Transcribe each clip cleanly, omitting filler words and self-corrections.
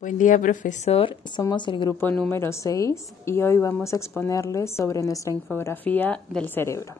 Buen día, profesor. Somos el grupo número 6 y hoy vamos a exponerles sobre nuestra infografía del cerebro.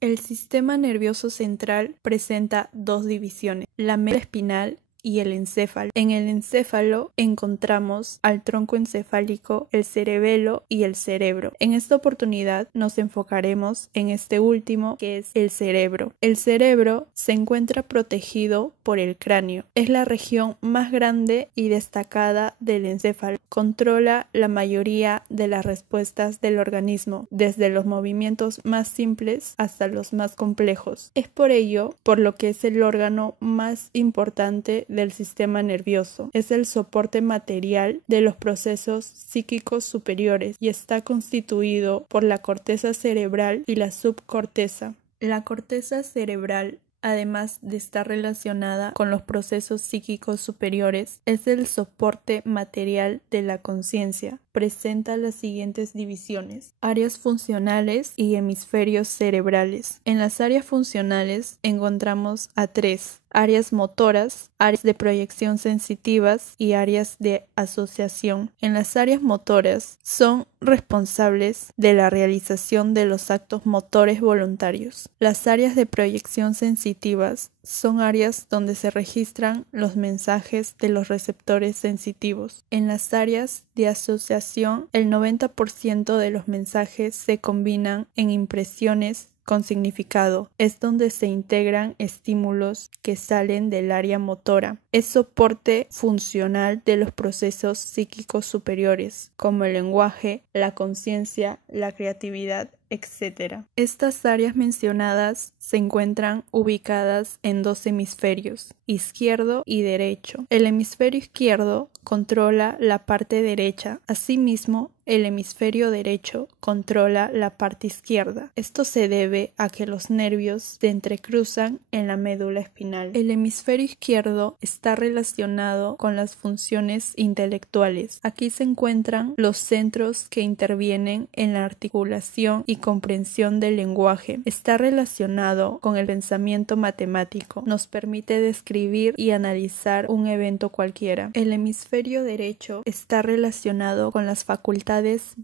El sistema nervioso central presenta dos divisiones, la médula espinal y el encéfalo. En el encéfalo encontramos al tronco encefálico, el cerebelo y el cerebro. En esta oportunidad nos enfocaremos en este último, que es el cerebro. El cerebro se encuentra protegido por el cráneo. Es la región más grande y destacada del encéfalo. Controla la mayoría de las respuestas del organismo, desde los movimientos más simples hasta los más complejos. Es por ello por lo que es el órgano más importante del sistema nervioso. Es el soporte material de los procesos psíquicos superiores y está constituido por la corteza cerebral y la subcorteza. La corteza cerebral, además de estar relacionada con los procesos psíquicos superiores, es el soporte material de la conciencia. Presenta las siguientes divisiones: áreas funcionales y hemisferios cerebrales. En las áreas funcionales encontramos a tres: áreas motoras, áreas de proyección sensitivas y áreas de asociación. En las áreas motoras son responsables de la realización de los actos motores voluntarios. Las áreas de proyección sensitivas son áreas donde se registran los mensajes de los receptores sensitivos. En las áreas de asociación, el 90% de los mensajes se combinan en impresiones con significado. Es donde se integran estímulos que salen del área motora. Es soporte funcional de los procesos psíquicos superiores, como el lenguaje, la conciencia, la creatividad, etc. Estas áreas mencionadas se encuentran ubicadas en dos hemisferios, izquierdo y derecho. El hemisferio izquierdo controla la parte derecha. Asimismo, el hemisferio derecho controla la parte izquierda. Esto se debe a que los nervios se entrecruzan en la médula espinal. El hemisferio izquierdo está relacionado con las funciones intelectuales. Aquí se encuentran los centros que intervienen en la articulación y comprensión del lenguaje. Está relacionado con el pensamiento matemático. Nos permite describir y analizar un evento cualquiera. El hemisferio derecho está relacionado con las facultades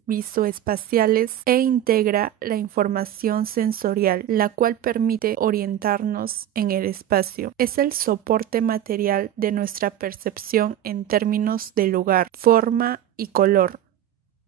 visoespaciales e integra la información sensorial, la cual permite orientarnos en el espacio. Es el soporte material de nuestra percepción en términos de lugar, forma y color.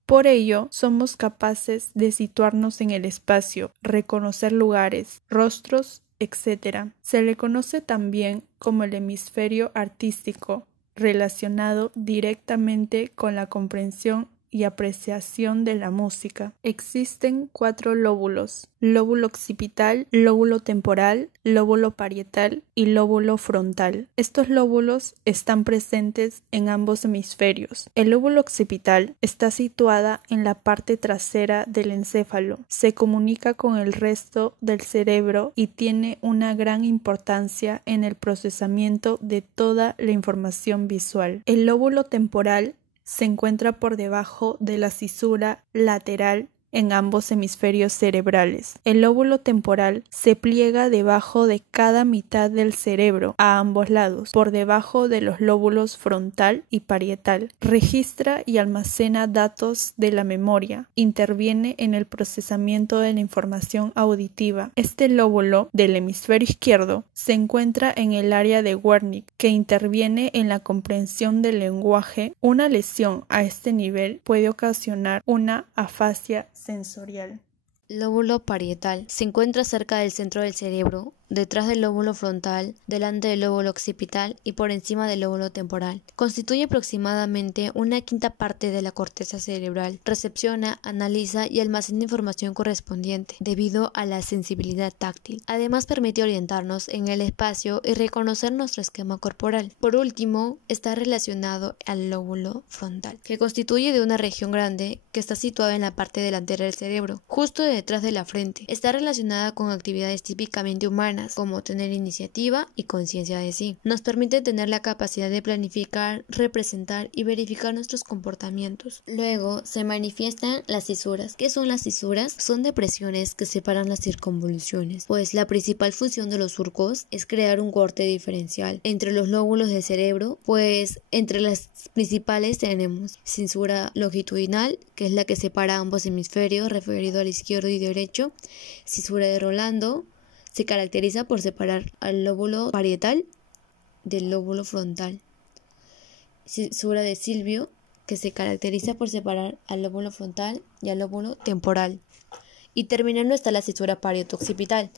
Por ello, somos capaces de situarnos en el espacio, reconocer lugares, rostros, etc. Se le conoce también como el hemisferio artístico, relacionado directamente con la comprensión y apreciación de la música. Existen 4 lóbulos: lóbulo occipital, lóbulo temporal, lóbulo parietal y lóbulo frontal. Estos lóbulos están presentes en ambos hemisferios. El lóbulo occipital está situada en la parte trasera del encéfalo. Se comunica con el resto del cerebro y tiene una gran importancia en el procesamiento de toda la información visual. El lóbulo temporal se encuentra por debajo de la cisura lateral en ambos hemisferios cerebrales. El lóbulo temporal se pliega debajo de cada mitad del cerebro a ambos lados, por debajo de los lóbulos frontal y parietal. Registra y almacena datos de la memoria. Interviene en el procesamiento de la información auditiva. Este lóbulo del hemisferio izquierdo se encuentra en el área de Wernicke, que interviene en la comprensión del lenguaje. Una lesión a este nivel puede ocasionar una afasia sensorial. Lóbulo parietal. Se encuentra cerca del centro del cerebro, detrás del lóbulo frontal, delante del lóbulo occipital y por encima del lóbulo temporal. Constituye aproximadamente una quinta parte de la corteza cerebral. Recepciona, analiza y almacena información correspondiente debido a la sensibilidad táctil. Además, permite orientarnos en el espacio y reconocer nuestro esquema corporal. Por último, está relacionado al lóbulo frontal, que constituye de una región grande que está situada en la parte delantera del cerebro, justo detrás de la frente. Está relacionada con actividades típicamente humanas humanas, como tener iniciativa y conciencia de sí. Nos permite tener la capacidad de planificar, representar y verificar nuestros comportamientos. Luego se manifiestan las cisuras. ¿Qué son las cisuras? Son depresiones que separan las circunvoluciones, pues la principal función de los surcos es crear un corte diferencial entre los lóbulos del cerebro, pues entre las principales tenemos cisura longitudinal, que es la que separa ambos hemisferios, referido al izquierdo y derecho. Cisura de Rolando se caracteriza por separar al lóbulo parietal del lóbulo frontal. Cisura de Silvio, que se caracteriza por separar al lóbulo frontal y al lóbulo temporal. Y terminando está la cisura parieto-occipital,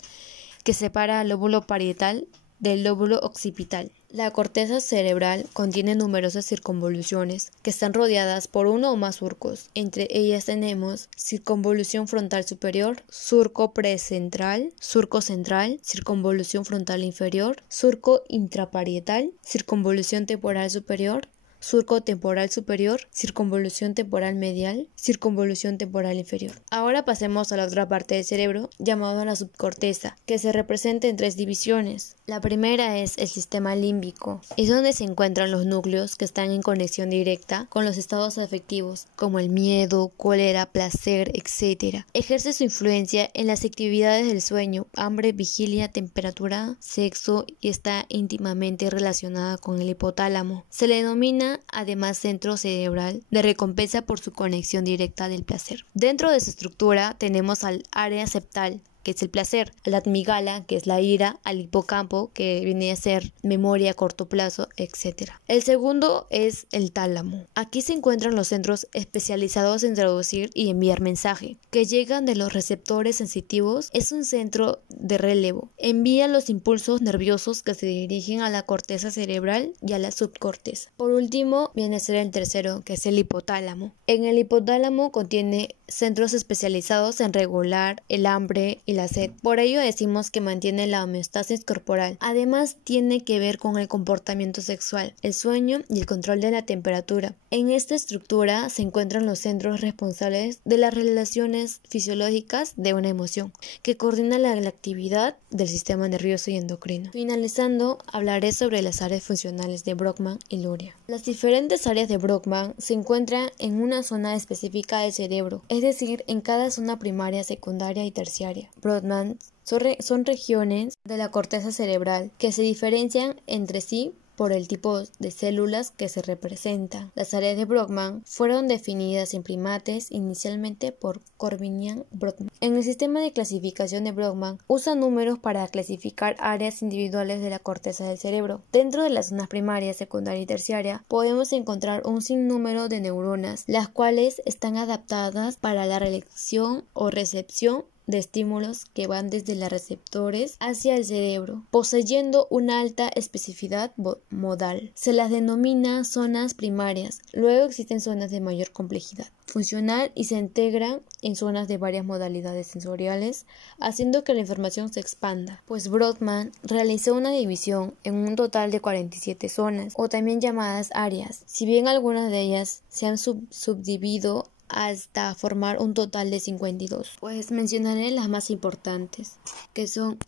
que separa al lóbulo parietal del lóbulo occipital. La corteza cerebral contiene numerosas circunvoluciones que están rodeadas por uno o más surcos. Entre ellas tenemos circunvolución frontal superior, surco precentral, surco central, circunvolución frontal inferior, surco intraparietal, circunvolución temporal superior, surco temporal superior, circunvolución temporal medial, circunvolución temporal inferior. Ahora pasemos a la otra parte del cerebro, llamada la subcorteza, que se representa en 3 divisiones. La primera es el sistema límbico, es donde se encuentran los núcleos que están en conexión directa con los estados afectivos, como el miedo, cólera, placer, etc. Ejerce su influencia en las actividades del sueño, hambre, vigilia, temperatura, sexo y está íntimamente relacionada con el hipotálamo. Se le denomina además centro cerebral de recompensa por su conexión directa del placer. Dentro de su estructura tenemos al área septal, que es el placer, a la amígdala, que es la ira, al hipocampo, que viene a ser memoria a corto plazo, etc. El segundo es el tálamo. Aquí se encuentran los centros especializados en traducir y enviar mensaje, que llegan de los receptores sensitivos. Es un centro de relevo. Envía los impulsos nerviosos que se dirigen a la corteza cerebral y a la subcorteza. Por último, viene a ser el tercero, que es el hipotálamo. En el hipotálamo contiene centros especializados en regular el hambre y la sed. Por ello decimos que mantiene la homeostasis corporal. Además tiene que ver con el comportamiento sexual, el sueño y el control de la temperatura. En esta estructura se encuentran los centros responsables de las relaciones fisiológicas de una emoción, que coordinan la actividad del sistema nervioso y endocrino. Finalizando, hablaré sobre las áreas funcionales de Brodmann y Luria. Las diferentes áreas de Brodmann se encuentran en una zona específica del cerebro, es decir, en cada zona primaria, secundaria y terciaria. Brodmann son regiones de la corteza cerebral que se diferencian entre sí por el tipo de células que se representan. Las áreas de Brodmann fueron definidas en primates inicialmente por Corbinian-Brodmann. En el sistema de clasificación de Brodmann usa números para clasificar áreas individuales de la corteza del cerebro. Dentro de las zonas primaria, secundaria y terciaria podemos encontrar un sinnúmero de neuronas, las cuales están adaptadas para la recepción o recepción de estímulos que van desde los receptores hacia el cerebro, poseyendo una alta especificidad modal. Se las denomina zonas primarias. Luego existen zonas de mayor complejidad funcional y se integran en zonas de varias modalidades sensoriales, haciendo que la información se expanda. Pues Brodmann realizó una división en un total de 47 zonas, o también llamadas áreas, si bien algunas de ellas se han subdividido hasta formar un total de 52. Pues mencionaré las más importantes, que son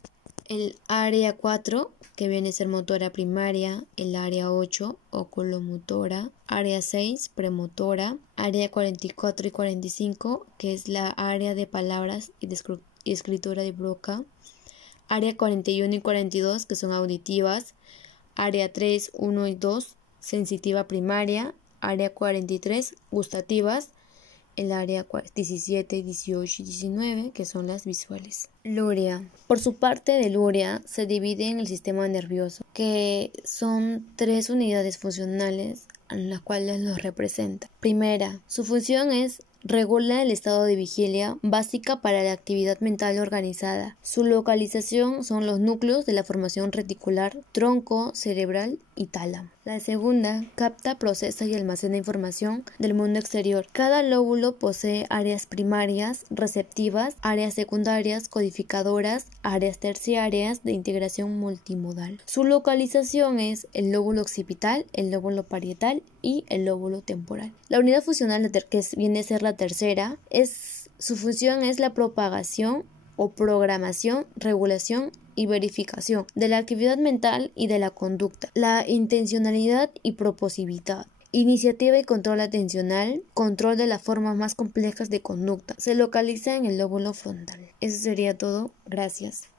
el área 4, que viene a ser motora primaria, el área 8, oculomotora, área 6, premotora, área 44 y 45, que es la área de palabras y escritura de Broca, área 41 y 42, que son auditivas, área 3, 1 y 2, sensitiva primaria, área 43, gustativas, el área 17, 18 y 19, que son las visuales. Luria. Por su parte de Luria se divide en el sistema nervioso, que son 3 unidades funcionales en las cuales los representa. Primera, su función es regula el estado de vigilia básica para la actividad mental organizada. Su localización son los núcleos de la formación reticular, tronco, cerebral y tálamo. La segunda, capta, procesa y almacena información del mundo exterior. Cada lóbulo posee áreas primarias, receptivas, áreas secundarias, codificadoras, áreas terciarias de integración multimodal. Su localización es el lóbulo occipital, el lóbulo parietal y el lóbulo temporal. La unidad funcional que viene a ser la tercera, su función es la propagación o programación, regulación y verificación de la actividad mental y de la conducta, la intencionalidad y proposividad. Iniciativa y control atencional, control de las formas más complejas de conducta. Se localiza en el lóbulo frontal. Eso sería todo. Gracias.